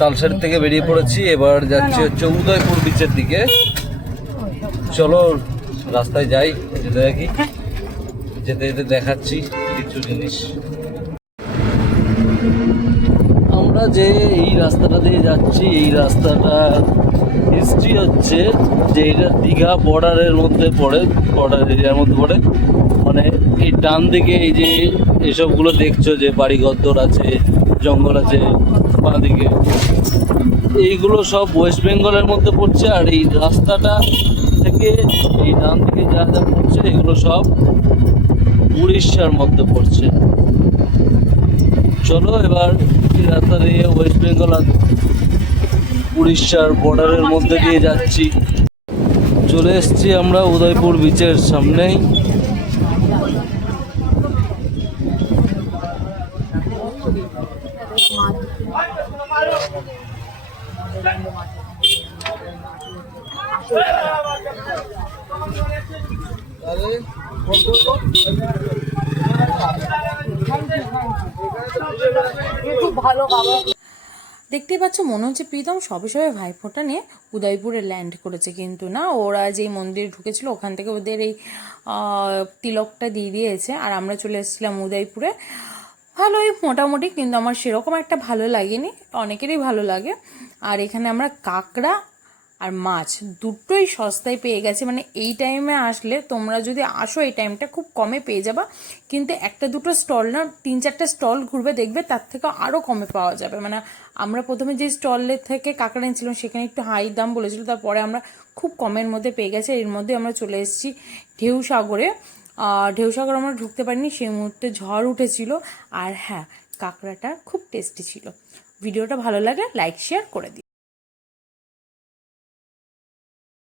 তালসারি থেকে বেরিয়ে পড়েছি, এবার যাচ্ছি হচ্ছে উদয়পুর বিচের দিকে। চলো রাস্তায় যাই, যেতে দেখি, যেতে যেতে দেখাচ্ছি কিছু জিনিস। আমরা যে এই রাস্তাটা দিয়ে যাচ্ছি, এই রাস্তাটা হিস্ট্রি হচ্ছে যে এটা দীঘা বর্ডারের মধ্যে পড়ে, বর্ডার এরিয়ার মধ্যে পড়ে। মানে এই ডান দিকে এই যে এসবগুলো দেখছো যে বাড়িঘর আছে, জঙ্গল আছে, বাঁ দিকে এইগুলো সব ওয়েস্ট বেঙ্গলের মধ্যে পড়ছে। আর এই রাস্তাটা থেকে এই ডান দিকে যা যা পড়ছে এগুলো সব উড়িষ্যার মধ্যে পড়ছে। চলো এবার এই রাস্তা দিয়ে ওয়েস্ট বেঙ্গল আর উড়িষ্যার বর্ডারের মধ্যে দিয়ে যাচ্ছি। চলে এসছি আমরা উদয়পুর বিচের সামনেই। দেখতেই পাচ্ছ, মনে হচ্ছে প্রীতম সবে সবে ভাইফোঁটা নিয়ে উদয়পুরে ল্যান্ড করেছে, কিন্তু না, ওরা যেই মন্দিরে ঢুকেছিল ওখান থেকে ওদের এই তিলকটা দিয়ে দিয়েছে। আর আমরা চলে এসেছিলাম উদয়পুরে। ভালোই মোটামুটি, কিন্তু আমার সেরকম একটা ভালো লাগেনি, অনেকেরই ভালো লাগে। আর এখানে আমরা কাঁকড়া আর মাছ দুটোই সস্তায় পেয়ে গেছে। মানে এই টাইমে আসলে, তোমরা যদি আসো এই টাইমটা, খুব কমে পেয়ে যাবা। কিন্তু একটা দুটো স্টল না, 3-4টা স্টল ঘুরবে, দেখবে তার থেকে আরও কমে পাওয়া যাবে। মানে আমরা প্রথমে যে স্টলের থেকে কাঁকড়া নিয়েছিলাম সেখানে একটু হাই দাম বলেছিল, তারপরে আমরা খুব কমের মধ্যে পেয়ে গেছে। এর মধ্যে আমরা চলে এসেছি ঢেউসাগরে। ঢেউসাগর আমরা ঢুকতে পারিনি, সেই মুহূর্তে ঝড় উঠেছিল। আর হ্যাঁ, কাঁকড়াটা খুব টেস্টি ছিল। ভিডিওটা ভালো লাগে লাইক শেয়ার করে দিই।